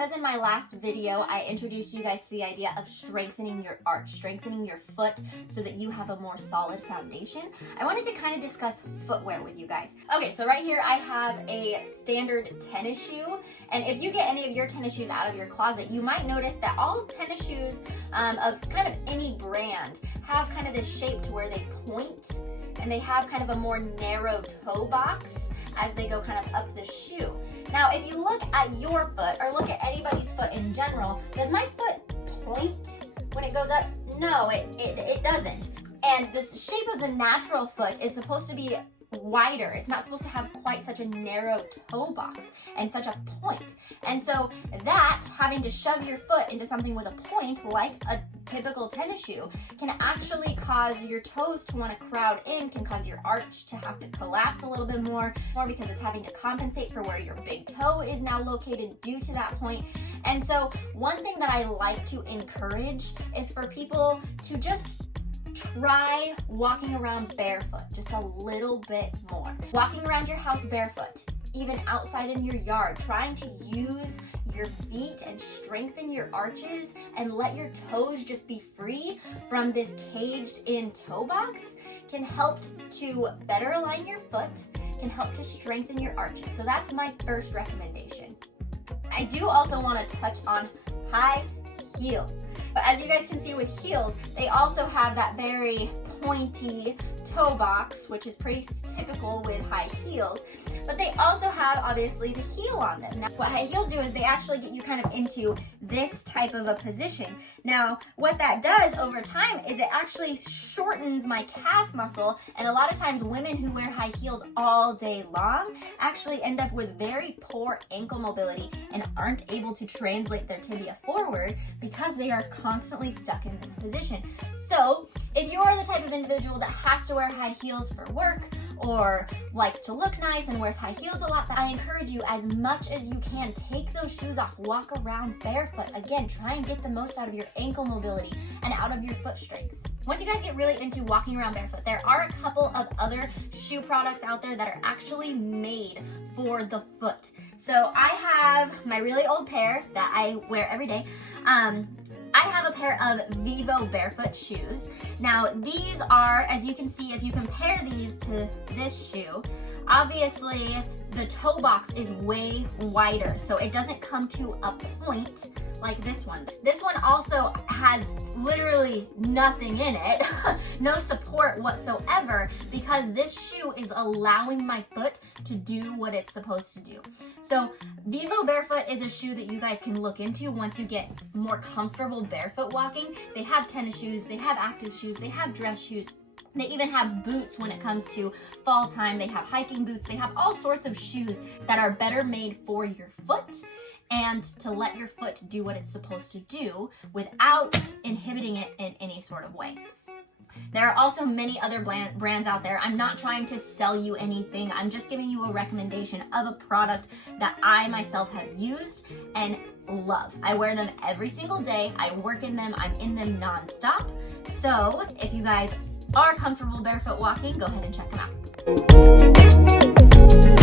because in my last video, I introduced you guys to the idea of strengthening your arch, strengthening your foot so that you have a more solid foundation. I wanted to kind of discuss footwear with you guys. Okay, so right here I have a standard tennis shoe. And if you get any of your tennis shoes out of your closet, you might notice that all tennis shoes of kind of any brand have kind of this shape to where they point and they have kind of a more narrow toe box as they go kind of up the shoe. Now, if you look at your foot or look at anybody's foot in general, does my foot point when it goes up? No, it doesn't. And the shape of the natural foot is supposed to be wider. It's not supposed to have quite such a narrow toe box and such a point. And so that, having to shove your foot into something with a point like a typical tennis shoe, can actually cause your toes to want to crowd in, can cause your arch to have to collapse a little bit more because it's having to compensate for where your big toe is now located due to that point. And so one thing that I like to encourage is for people to just try walking around barefoot just a little bit more. Walking around your house barefoot, even outside in your yard, trying to use your feet and strengthen your arches and let your toes just be free from this caged in toe box can help to better align your foot, can help to strengthen your arches. So that's my first recommendation. I do also want to touch on high heels. But as you guys can see with heels, they also have that very pointy toe box, which is pretty typical with high heels. But they also have, obviously, the heel on them. Now, what high heels do is they actually get you kind of into this type of a position. Now, what that does over time is it actually shortens my calf muscle, and a lot of times women who wear high heels all day long actually end up with very poor ankle mobility and aren't able to translate their tibia forward because they are constantly stuck in this position. So, if you're the type of individual that has to wear high heels for work or likes to look nice and wears high heels a lot, I encourage you, as much as you can, take those shoes off, walk around barefoot. Again, try and get the most out of your ankle mobility and out of your foot strength. Once you guys get really into walking around barefoot, there are a couple of other shoe products out there that are actually made for the foot. So I have my really old pair that I wear every day. I have a pair of Vivo barefoot shoes. Now these are, as you can see, if you compare these to this shoe, obviously the toe box is way wider, so it doesn't come to a point like this one. This one also has literally nothing in it, no support whatsoever, because this shoe is allowing my foot to do what it's supposed to do. So Vivo Barefoot is a shoe that you guys can look into once you get more comfortable barefoot walking. They have tennis shoes, they have active shoes, they have dress shoes. They even have boots when it comes to fall time. They have hiking boots. They have all sorts of shoes that are better made for your foot and to let your foot do what it's supposed to do without inhibiting it in any sort of way. There are also many other brands out there. I'm not trying to sell you anything. I'm just giving you a recommendation of a product that I myself have used and love. I wear them every single day. I work in them. I'm in them nonstop. So if you guys are comfortable barefoot walking, go ahead and check them out.